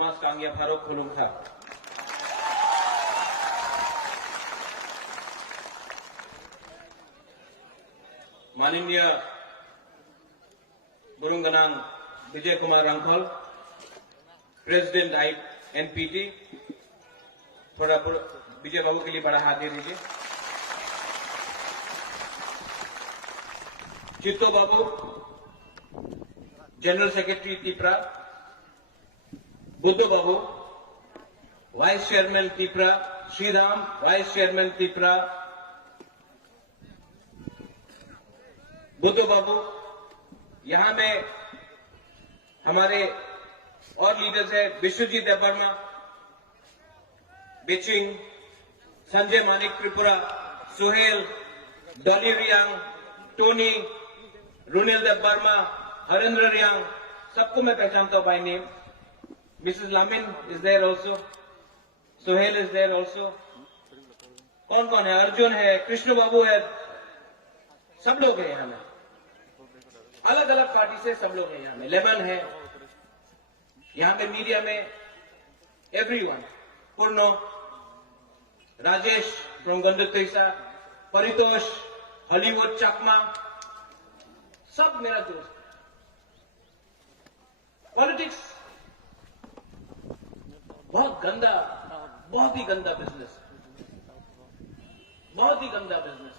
कांगिया फारूक खुलूम था। माननीय Burungnang Vijay Kumar Rankhal, president I NPT, थोड़ा विजय बाबू के लिए बड़ा हाथ दे दीजिए। Chitto Babu, general secretary Tipra, Buddho Babu, vice chairman Tipra, Shriram, vice chairman Tipra, Buddho Babu, यहां में हमारे और लीडर्स है विश्वजीत देवर्मा, बिचिंग, संजय मानिक त्रिपुरा, सुहेल, डॉली रियांग, टोनी, रुनिल देवर्मा, हरेंद्र रियांग, सबको मैं पहचानता हूं by name. Mrs. Lamin is there also, Sohail is there also, कौन कौन है? अर्जुन है, कृष्ण बाबू है, सब लोग हैं यहां में, अलग अलग पार्टी से सब लोग हैं यहां में, लेमन है यहां पे, मीडिया में everyone, Purno, Rajesh from Gandutaisa, Paritosh, Hollywood Chakma, सब मेरा दोस्त। पॉलिटिक्स बहुत गंदा, बहुत ही गंदा बिजनेस, बहुत ही गंदा बिजनेस।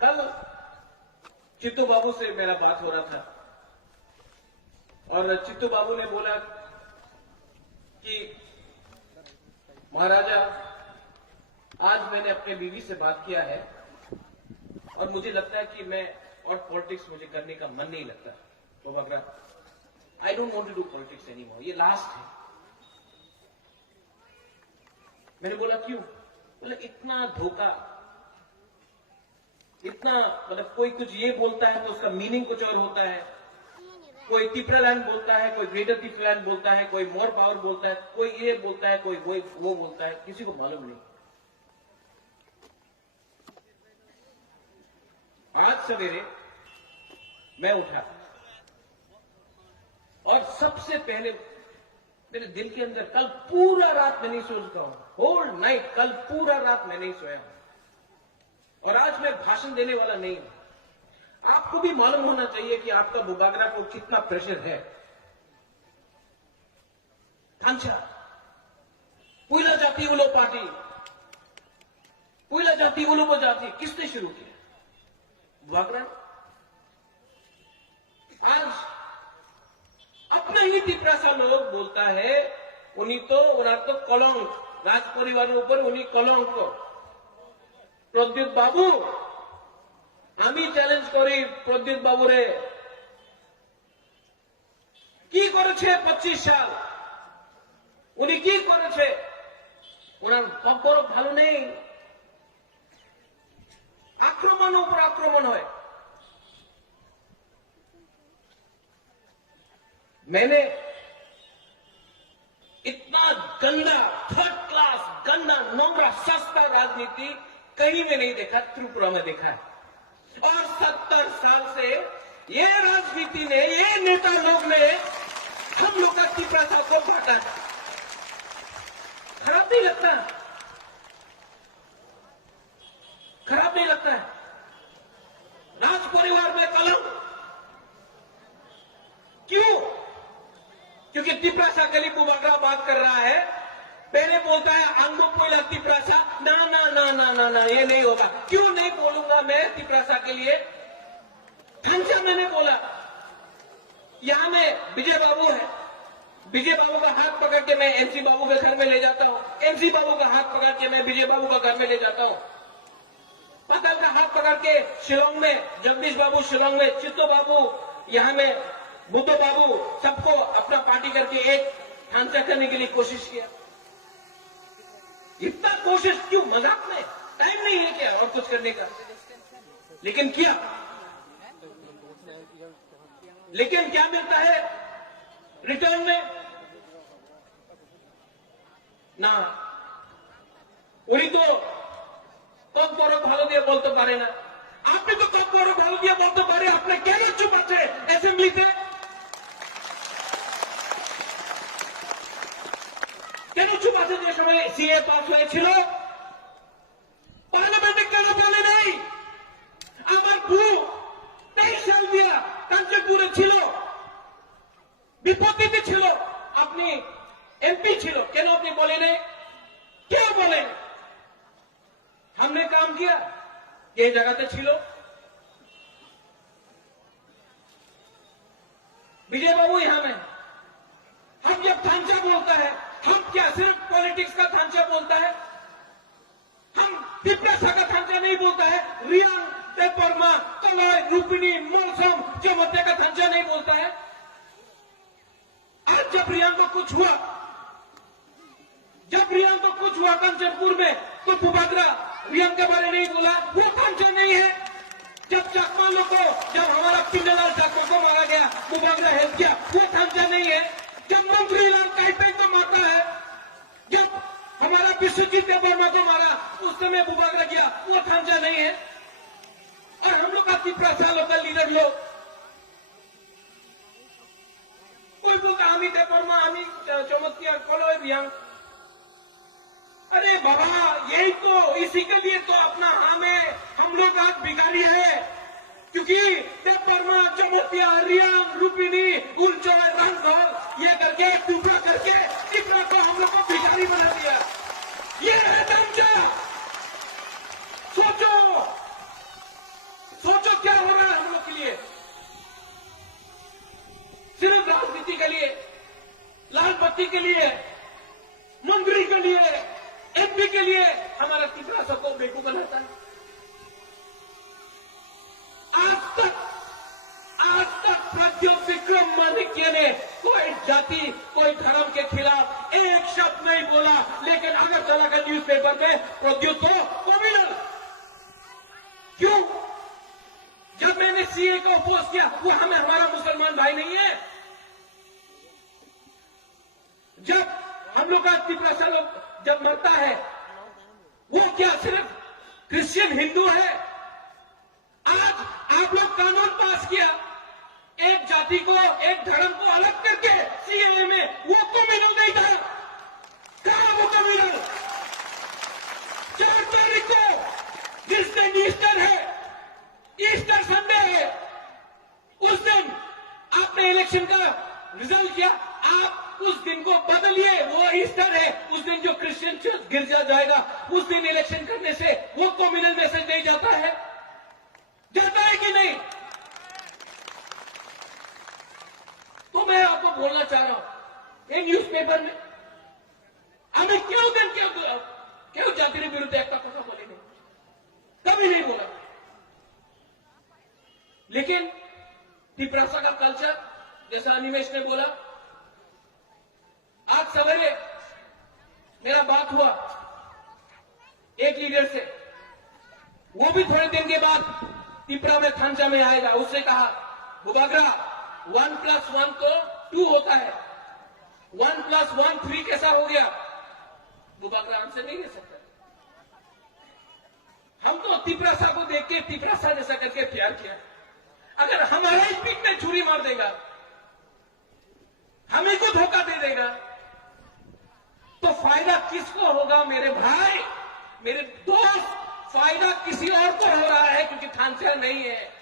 कल चित्तू बाबू से मेरा बात हो रहा था और चित्तू बाबू ने बोला कि महाराजा, आज मैंने अपने बीवी से बात किया है और मुझे लगता है कि मैं और पॉलिटिक्स मुझे करने का मन नहीं लगता। तो वगैरह I don't want to do politics anymore, ये लास्ट है। मैंने बोला क्यों? बोला इतना धोखा, इतना, मतलब कोई कुछ ये बोलता है तो उसका मीनिंग कुछ और होता है। कोई तिपरालैंड बोलता है, कोई ग्रेटर तिपरालैंड बोलता है, कोई मोर पावर बोलता है, कोई ये बोलता है, कोई वो बोलता है, किसी को मालूम नहीं। आज सवेरे मैं उठा और सबसे पहले मेरे दिल के अंदर, कल पूरा रात मैं नहीं सोचता हूं, होल नाइट, कल पूरा रात मैं नहीं सोया हूं और आज मैं भाषण देने वाला नहीं हूं। आपको भी मालूम होना चाहिए कि आपका बुबागरा को कितना प्रेशर है। थांचा पुइला जाति उलो पार्टी, पुइला जाति उलो जाति किसने शुरू किया? बुबागरा। आज अपना ही तिपरासा लोग बोलता है उन्हीं तो कलंक, राज परिवार ऊपर उन्हीं कलंक। प्रद्युत बाबू, आमी चैलेंज करी प्रद्युत बाबू रे, की करेছে 25 साल, উনি কি করেছে? ওনার কখনো ভালো নেই, আক্রমণের উপর আক্রমণ হয়। मैंने इतना गंदा, थर्ड क्लास, गंदा, नोबरा, सस्ता राजनीति कहीं में नहीं देखा, त्रिपुरा में देखा है। और 70 साल से ये राजनीति ने, ये नेता लोग ने हम लोग का त्रिपुरा को बांटा। खराब नहीं लगता? खराब नहीं लगता है? राज परिवार में कलंक क्यों? क्योंकि तिपरासा के लिए बुबागरा बात कर रहा है। पहले बोलता है आंगो पोइला तिपरासा, ना ना ना ना ना ना, ये नहीं होगा। क्यों नहीं बोलूंगा मैं तिपरासा के लिए? खंचा मैंने बोला। यहां में विजय बाबू है, विजय बाबू का हाथ पकड़ के मैं एमसी बाबू के घर में ले जाता हूं, एमसी बाबू का हाथ पकड़ के मैं विजय बाबू का घर में ले जाता हूं, पतल का हाथ पकड़ के शिलोंग में, जगदीश बाबू शिलोंग में, चित्तो बाबू यहां में, बुद्धो बाबू, सबको अपना पार्टी करके एक ढांचा करने के लिए कोशिश किया। इतना कोशिश क्यों? मजाक में टाइम नहीं है क्या और कुछ करने का? लेकिन किया। लेकिन क्या मिलता है रिटर्न में? ना, उन्हीं तो कब बड़ो भालो दिए बोलते पारे ना। आपने तो कब बड़ो भालो दिए बोलते पारे, आपने क्या সিএ পাস হয়েছিল পার্লামেন্টে কেন বলে নাই? আমার বউ 23 সাল দিয়া কাঞ্চনপুরে ছিল, বিপত্তিতে ছিল, আপনি एमपी ছিল, কেন আপনি বলেন? क्यों बोले? हमने काम किया, ये जगह ছিল। विजय बाबू यहां में हम जब थांचा बोलता है, हम क्या सिर्फ पॉलिटिक्स का थांचा बोलता है? हम तिप्रासा का थांचा नहीं बोलता है, रियांग, देपरमा, कलय, रूपिणी, मौसम, चमत्ते का थांचा नहीं बोलता है। आज जब रियांग को कुछ हुआ, जब रियांग को कुछ हुआ कांचनपुर में, तो बुबागरा रियांग के बारे नहीं बोला, वो थांचा नहीं है। जब चकमा लोग को, जब हमारा पिंडलाल चकमा को मारा गया, बुबागरा हेल्प किया, वो थांचा नहीं है। जब मंत्री लाल काइपेन को मारता है, जब हमारा विश्वजीत देववर्मा को मारा, उस समय बुबागरा किया, वो थांचा नहीं है। और हम लोग आपकी प्रजा लोकल लीडर लोग, कोई बोलता हमी देववर्मा, हमी चमत्कार कलो रियांग। अरे बाबा, यही तो, इसी के लिए तो अपना हमें हम लोग आज भिखारी है, क्योंकि देववर्मा, चमोतिया, रियांग, रूपिणी, उलचोय, रंगौल, ये करके टुकड़ा करके इतना को हम लोग को भिखारी बना दिया। ये है दंजा। सोचो, सोचो क्या हो रहा है हम लोग के लिए। सिर्फ राजनीति के लिए, लाल बत्ती के लिए, मंत्री के लिए, एमपी के लिए हमारा तीसरा सबको बेवकूफ बनाता है। आज तक प्रद्योत विक्रम माणिक्य ने कोई जाति, कोई धर्म के खिलाफ एक शब्द नहीं बोला, लेकिन अगरतला का न्यूज़पेपर में प्रद्योत तो कम्युनल। क्यों? जब मैंने सीए को अपोज किया, वो हमारा मुसलमान भाई नहीं है। जब हम लोग का तिप्रासा लोग जब मरता है, वो क्या सिर्फ क्रिश्चियन हिंदू है? आज आप लोग कानून पास किया, एक जाति को, एक धर्म को अलग करके सीएए में, वो कम्युनल नहीं था। कहां वो कम्युनल? 4 तारीख को जिस दिन ईस्टर है, ईस्टर संडे है, उस दिन आपने इलेक्शन का रिजल्ट किया, आप उस दिन को बदलिए। वो ईस्टर है, उस दिन जो क्रिश्चियन चर्च गिरजा जाएगा, उस दिन इलेक्शन करने से वो कम्युनल मैसेज नहीं जाता है? जाता है कि नहीं? तो मैं आपको बोलना चाह रहा हूं, ये न्यूज़पेपर में हमें क्यों जाति विरुद्ध एक कथा बोले नहीं? कभी नहीं बोला। लेकिन तिप्रासा का कल्चर, जैसा अनिमेश ने बोला, आज सवेरे मेरा बात हुआ एक लीडर से, वो भी थोड़े दिन के बाद तिपरा में थांचा में आएगा। उससे कहा, बुबागरा 1+1 तो 2 होता है, 1+1 3 कैसा हो गया? बुबागरा आंसर नहीं दे सकता। हम तो तिप्रासा को देख के तिप्रासा जैसा करके प्यार किया। अगर हमारा ही पीठ में छुरी मार देगा, हमें को धोखा दे देगा, तो फायदा किसको होगा? मेरे भाई, मेरे दोस्त, फायदा किसी और को हो रहा है, क्योंकि थांचा नहीं है।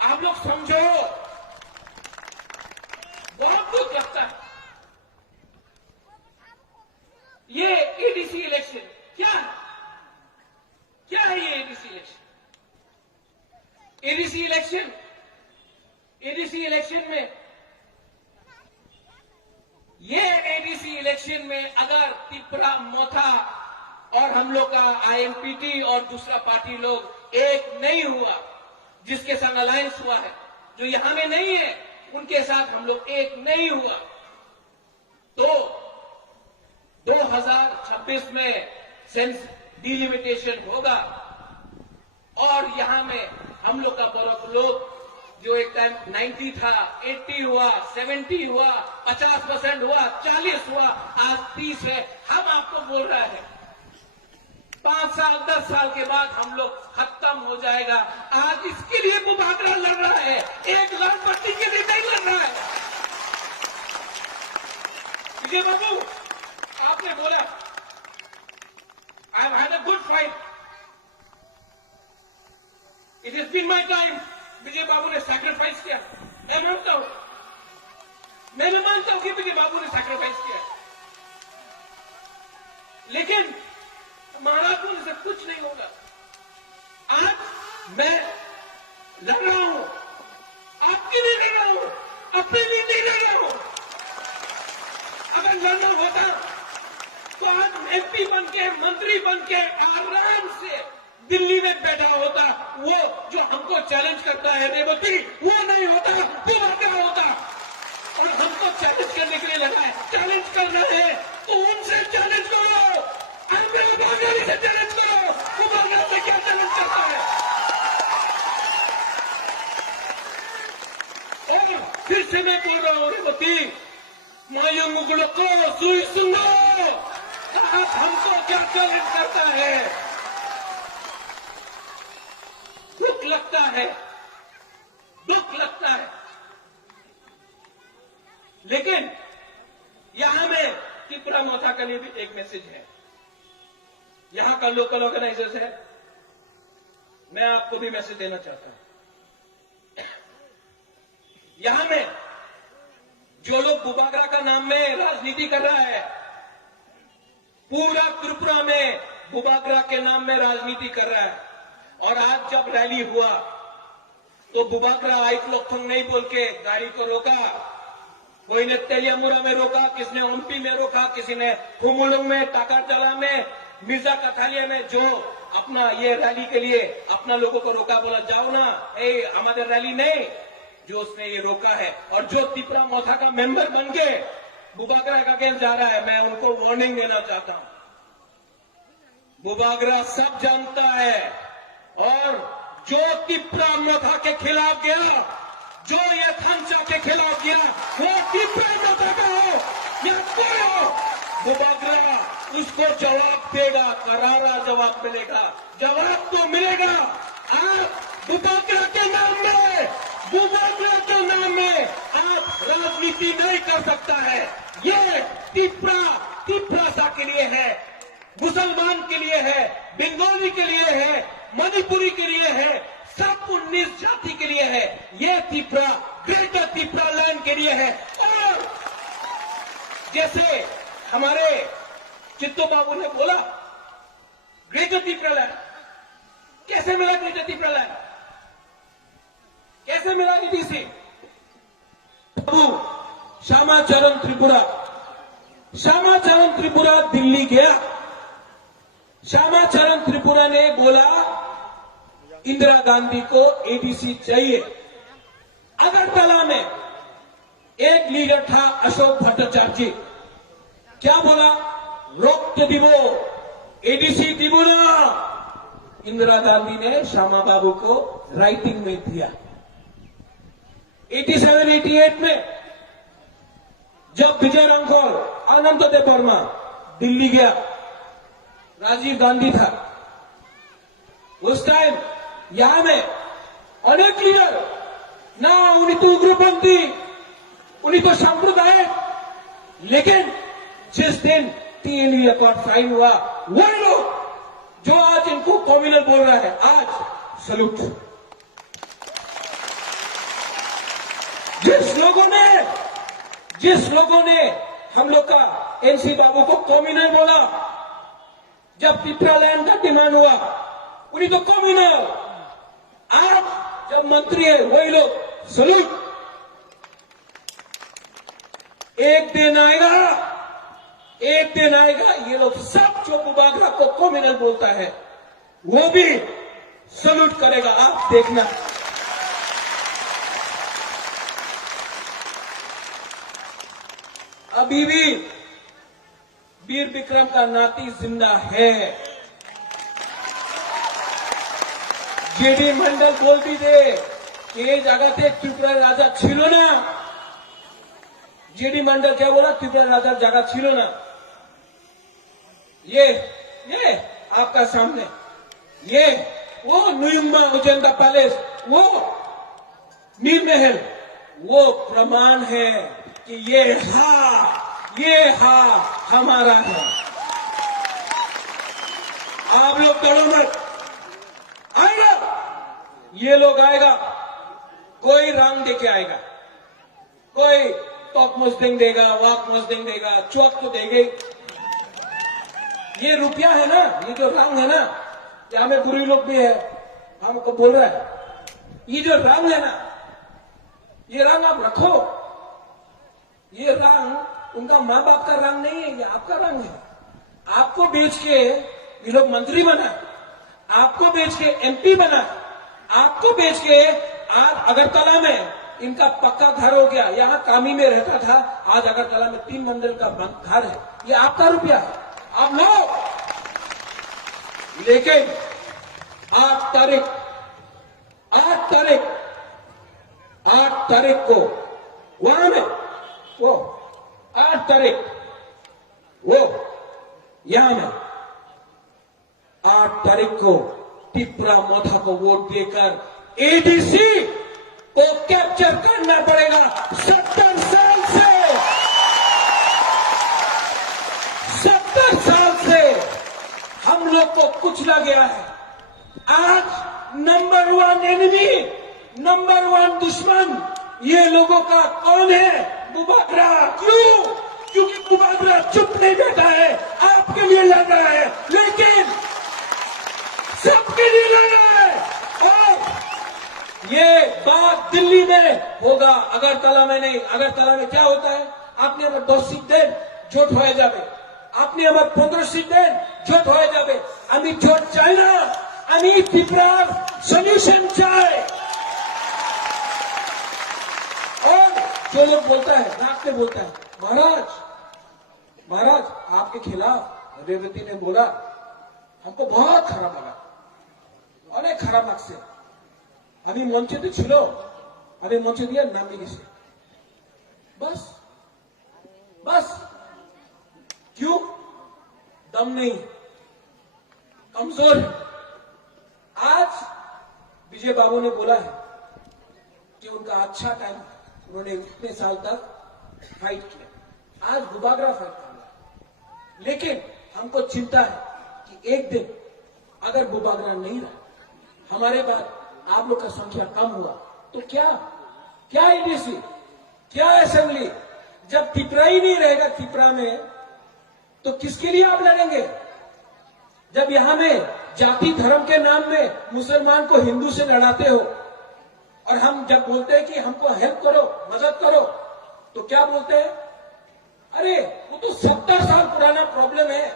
आप लोग समझो, बहुत दुख लगता है। ये एडीसी इलेक्शन क्या है? क्या है ये एडीसी इलेक्शन? एडीसी इलेक्शन में, ये एडीसी इलेक्शन में अगर तिपरा, मोथा और हम लोग का आईएमपीटी और दूसरा पार्टी लोग एक नहीं हुआ, जिसके संग अलायंस हुआ है, जो यहां में नहीं है, उनके साथ हम लोग एक नहीं हुआ, तो 2026 में सेंस डिलिमिटेशन होगा। और यहां में हम लोग का बर्फ लोग, जो एक टाइम 90 था, 80 हुआ, 70 हुआ, 50% हुआ, 40 हुआ, आज 30 है। हम आपको बोल रहे हैं 5 साल 10 साल के बाद हम लोग खत्म हो जाएगा। आज इसके लिए बुबागरा लड़ रहा है, एक लाल पट्टी के लिए नहीं लड़ रहा है। विजय बाबू, आपने बोला बाबू ने सैक्रिफाइस किया, मैं मानता हूं, मैं मानता हूं कि विजय बाबू ने सैक्रिफाइस किया, लेकिन महाराज को से कुछ नहीं होगा। आज मैं लड़ रहा हूं, आपके लिए लड़ रहा हूं, अपने लिए नहीं लड़ रहा हूं। अगर लड़ना होता तो आज एमपी बनके, मंत्री बनके आराम से दिल्ली में बैठा होता। वो जो हमको चैलेंज करता है रेवती, वो नहीं होता, बुबागरा होता। और हमको चैलेंज करने के लिए लगा है, चैलेंज कर रहे हैं तो उनसे चैलेंज करो, बुबागरा से चैलेंज करो। बुबागरा से क्या चैलेंज करता है? और फिर से मैं बोल रहा हूं रेवती, मायूंगुगुल को सुई सुनो, हमको क्या चैलेंज करता है? दुख लगता है, दुख लगता है, लेकिन यहां में त्रिपुरा मोथा के लिए भी एक मैसेज है। यहां का लोकल ऑर्गेनाइजर्स है, मैं आपको भी मैसेज देना चाहता हूं। यहां में जो लोग बुबागरा का नाम में राजनीति कर रहा है, पूरा त्रिपुरा में बुबागरा के नाम में राजनीति कर रहा है। और आज जब रैली हुआ तो बुबागरा आइटलोथंग नहीं बोल के गाड़ी को रोका, कोई ने तेलियामुरा में रोका, किसने ओम्पी में रोका, किसी ने कुमुलुंग में, टाकातला में, मिर्जा कथालिया में, जो अपना ये रैली के लिए अपना लोगों को रोका, बोला जाओ ना, हमारे रैली नहीं, जो उसने ये रोका है। और जो त्रिपुरा मोथा का मेंबर बन के बुबागरा का अगेंस्ट जा रहा है, मैं उनको वार्निंग देना चाहता हूं। बुबागरा सब जानता है, और जो त्रिपुरा मोथा के खिलाफ गया, जो ये थंचा के खिलाफ गया, वो त्रिपुरा मोथा का हो या कोई हो, बुबागरा उसको जवाब देगा, करारा जवाब मिलेगा, जवाब तो मिलेगा। आप बुबागरा के नाम में, बुबागरा के नाम में आप राजनीति नहीं कर सकता है। ये त्रिपुरा के लिए है, मुसलमान के लिए है, बंगाली के लिए है, मणिपुरी के लिए है, सब 19 जाति के लिए है। ये त्रिपुरा ग्रेटर त्रिपुरा लैंड के लिए है। और जैसे हमारे चित्तो बाबू ने बोला, ग्रेटर त्रिपुरा लैंड कैसे मिला? ग्रेटर त्रिपुरा लैंड कैसे मिला? ईडीसी बाबू श्यामाचरण त्रिपुरा दिल्ली गया। श्यामाचरण त्रिपुरा ने बोला इंदिरा गांधी को एडीसी चाहिए। अगरतला में एक लीडर था अशोक भट्टाचार्य जी, क्या बोला? रोकते दिवो, एडीसी दिवो ना। इंदिरा गांधी ने श्यामा बाबू को राइटिंग में दिया। 87-88 में जब विजय रांखोल, आनंददेव वर्मा दिल्ली गया, राजीव गांधी था उस टाइम, यहां में अनेक लीडर ना, उन्हीं तो उग्रपंथी, उन्हीं तो सांप्रदायिक, लेकिन जिस दिन टीएलवी अकॉर्ड साइन हुआ, वही लोग जो आज इनको कॉम्युनल बोल रहा है, आज सलूट। जिस लोगों ने हम लोग का एनसी बाबू को कॉम्युनल बोला, जब त्रिपुरा लैंड का डिमांड हुआ, उन्हीं तो कॉम्युनल, आज जब मंत्री है वही लोग सलूट। एक दिन आएगा ये लोग सब जो बुबागरा को कॉम्युनल बोलता है वो भी सलूट करेगा, आप देखना। अभी भी वीर विक्रम का नाती जिंदा है। जेडी मंडल बोल भी दे कि ये जगह से त्रिपुरा राजा छिलो ना। जेडी मंडल क्या बोला? त्रिपुरा राजा जगह छिलो ना। ये आपका सामने, ये वो नुयुम्बा उजेंदा पैलेस, वो नील महल, वो प्रमाण है कि ये हमारा है। आप लोग डरो मत, आएगा, ये लोग आएगा, कोई रंग दे के आएगा, कोई टॉक मुस्लिम देगा, वाक मुस्लिम देगा, चौक तो देंगे। ये रुपया है ना, ये जो रंग है ना, यहाँ में बुरी लोग भी है, हमको बोल रहा है, ये जो रंग है ना, ये रंग आप रखो। ये रंग उनका माँ बाप का रंग नहीं है, ये आपका रंग है। आपको बेच के ये लोग मंत्री बना, आपको बेच के एमपी बना, आपको बेच के आज अगरतला में इनका पक्का घर हो गया। यहाँ कामी में रहता था, आज अगरतला में 3 मंजिल का घर है। ये आपका रुपया है, आप लो। लेकिन 8 तारीख को वहां में वो 8 तारीख वो यहां में 8 तारीख को टिपरा मोथा को वोट देकर एडीसी को कैप्चर करना पड़ेगा। 70 साल से हम लोग को कुचला गया है। आज नंबर 1 एनिमी, नंबर 1 दुश्मन ये लोगों का कौन है? बुबागरा। क्यों? क्योंकि बुबागरा चुप नहीं बैठा है, आपके लिए लड़ रहा है, लेकिन सबके लिए लड़ रहा है। और ये बात दिल्ली में होगा, अगरतला में नहीं। अगरतला में क्या होता है? आपने अगर 10 सीट दें জোট হয়ে যাবে, আপনি আমার 15 सीट दें জোট হয়ে যাবে। আমি জোট চাই না, আমি ত্রিপুরার सॉल्यूशन चाहे। और जो लोग बोलता है, नाक पे बोलता है, महाराज आपके खिलाफ रेवती ने बोला, हमको बहुत खराब लगा, অনেক খারাপ লাগছে। আমি মঞ্চেতে ছিল, আমি মঞ্চে দিয়ে নামিয়ে গেছি। बस क्यों? दम नहीं, कमजोर है। आज विजय बाबू ने बोला है कि उनका अच्छा टाइम, उन्होंने इतने साल तक फाइट किया, आज बुबागरा फाइट कर रहा है। लेकिन हमको चिंता है कि एक दिन अगर बुबागरा नहीं रहा, हमारे बाद आप लोग का संख्या कम हुआ, तो क्या एडीसी, क्या असेंबली? जब टिपरा ही नहीं रहेगा टिपरा में, तो किसके लिए आप लड़ेंगे? जब यहां में जाति धर्म के नाम में मुसलमान को हिंदू से लड़ाते हो, और हम जब बोलते हैं कि हमको हेल्प करो, मदद करो, तो क्या बोलते हैं? अरे वो तो 70 साल पुराना प्रॉब्लम है,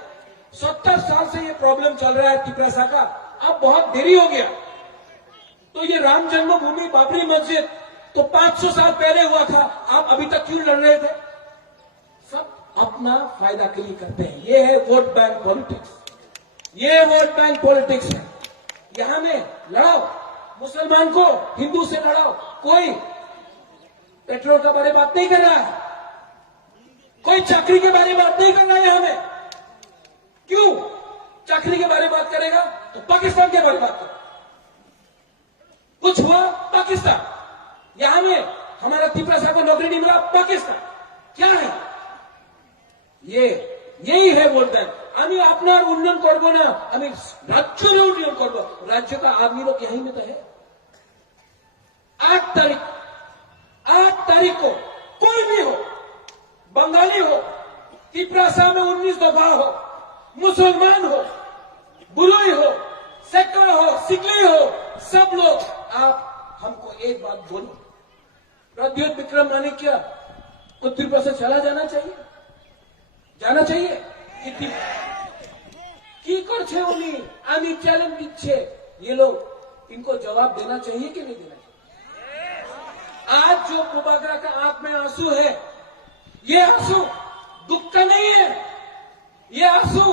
70 साल से ये प्रॉब्लम चल रहा है टिपरासा का, अब बहुत देरी हो गया। तो ये राम जन्मभूमि बाबरी मस्जिद तो 500 साल पहले हुआ था, आप अभी तक क्यों लड़ रहे थे? सब अपना फायदा के लिए करते हैं। ये है वोट बैंक पॉलिटिक्स, ये वोट बैंक पॉलिटिक्स है। यहां में लड़ाओ, मुसलमान को हिंदू से लड़ाओ, कोई पेट्रोल के बारे में बात नहीं कर रहा है, कोई चाकरी के बारे में बात नहीं कर रहा है। यहां में क्यों चाकरी के बारे में बात करेगा? तो पाकिस्तान के बारे में बात करो। कुछ हुआ पाकिस्तान, यहां में हमारा ত্রিপুরা को नौकरी नहीं मिला, पाकिस्तान। क्या है ये? यही है वोट बैंक। আমি আপনার উন্নয়ন করব না, আমি রাজ্যের উন্নয়ন করব। राज्य का आदमी लोग यहीं में तो है। 8 तारीख को कोई भी हो, बंगाली हो, ত্রিপুরা में 19 दफा हो, मुसलमान हो, बुलुई हो, सेक्टर हो, सिकली हो, सब लोग आप हमको एक बात बोलो, प्रद्योत विक्रम माणिक्य को ত্রিপুরা से चला जाना चाहिए? কি করছে উনি? আমি চ্যালেঞ্জ দিচ্ছে, ये लोग इनको जवाब देना चाहिए कि नहीं देना चाहिए? आज जो बुबागरा का आंख में आंसू है, ये आंसू दुख का नहीं है, ये आंसू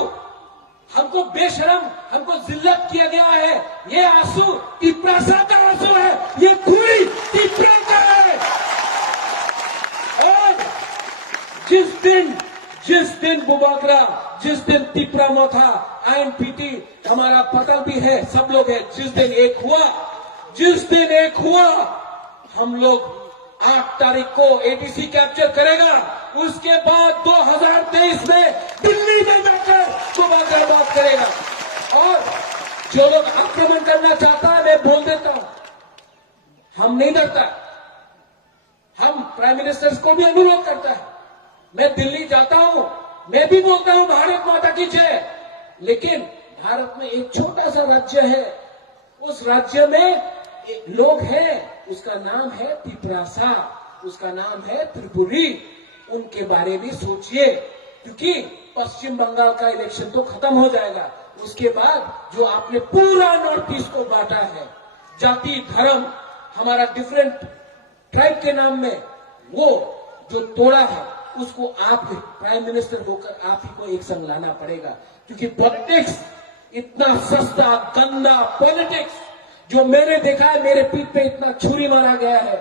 हमको बेशरम, हमको जिल्लत किया गया है। ये आंसू ত্রিপুরা का आंसू है, ये खून ত্রিপুরা का है। और जिस दिन बुबागरा, जिस दिन ত্রিপুরা मोथा, आईएनपीटी हमारा पतल भी है, सब लोग है, जिस दिन एक हुआ, हम लोग 8 तारीख को एडीसी कैप्चर करेगा। उसके बाद 2023 में दिल्ली में जाकर बुबागरा बात करेगा। और जो लोग आक्रमण करना चाहता है, मैं बोल देता हूं, हम नहीं डरता। प्राइम मिनिस्टर्स को भी अनुरोध करता है, मैं दिल्ली जाता हूं, मैं भी बोलता हूं भारत माता की जय, लेकिन भारत में एक छोटा सा राज्य है, उस राज्य में लोग हैं, उसका नाम है तिपरासा, उसका नाम है त्रिपुरी, उनके बारे में सोचिए, क्योंकि पश्चिम बंगाल का इलेक्शन तो खत्म हो जाएगा, उसके बाद जो आपने पूरा नॉर्थ ईस्ट को बांटा है, जाति धर्म हमारा डिफरेंट ट्राइब के नाम में, वो जो तोड़ा है, उसको आप प्राइम मिनिस्टर होकर आप ही को एक संग लाना पड़ेगा, क्योंकि पॉलिटिक्स इतना सस्ता गंदा पॉलिटिक्स जो मैंने देखा है, मेरे पीठ पे इतना छुरी मारा गया है,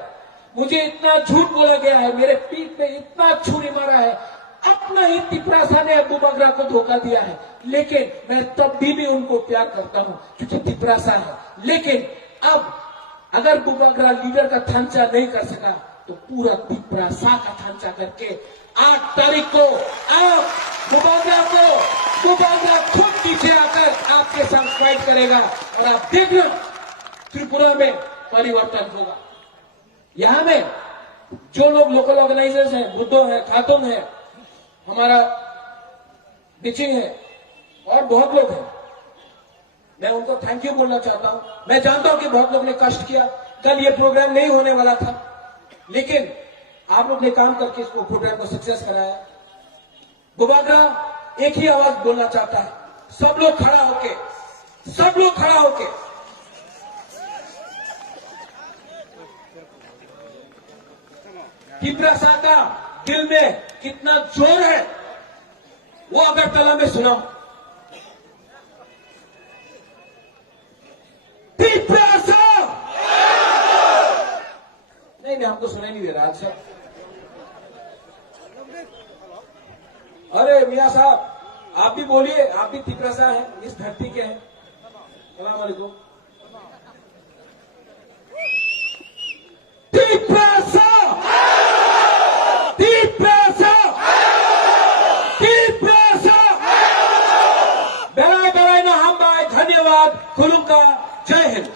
मुझे इतना झूठ बोला गया है, मेरे पीठ पे इतना छुरी मारा है, अपना ही तिपरासा ने अबू बगरा को धोखा दिया है, लेकिन मैं तब भी उनको प्यार करता हूं क्योंकि तिपरासा है। लेकिन अब अगर अबू बगरा लीडर का थांचा नहीं कर सका तो पूरा तिपरासा का थांचा करके 8 तारीख को आप बुबागरा खुद पीछे आकर आपके साथ फाइट करेगा और आप देखना त्रिपुरा में परिवर्तन होगा। यहां में जो लोग लोकल ऑर्गेनाइजर्स हैं, बुद्धो है, खातुन है, हमारा बिचिंग है और बहुत लोग हैं, मैं उनको थैंक यू बोलना चाहता हूं। मैं जानता हूं कि बहुत लोग ने कष्ट किया, कल ये प्रोग्राम नहीं होने वाला था, लेकिन आप लोग ने काम करके इसको प्रोग्राम को सक्सेस कराया। बुबागरा एक ही आवाज बोलना चाहता है, सब लोग खड़ा होके तिपरासा का दिल में कितना जोर है वो अगरतला में सुनाओ। तिपरासा नहीं, हमको सुनाई नहीं दे रहा आज। अरे मियां साहब आप भी बोलिए, आप भी तिपरासा हैं, इस धरती के हैं। सलाम वालेकुम। तिपरासा बेलाय बेलाय ना हम भाई, धन्यवाद, खुलूंगा, जय हिंद।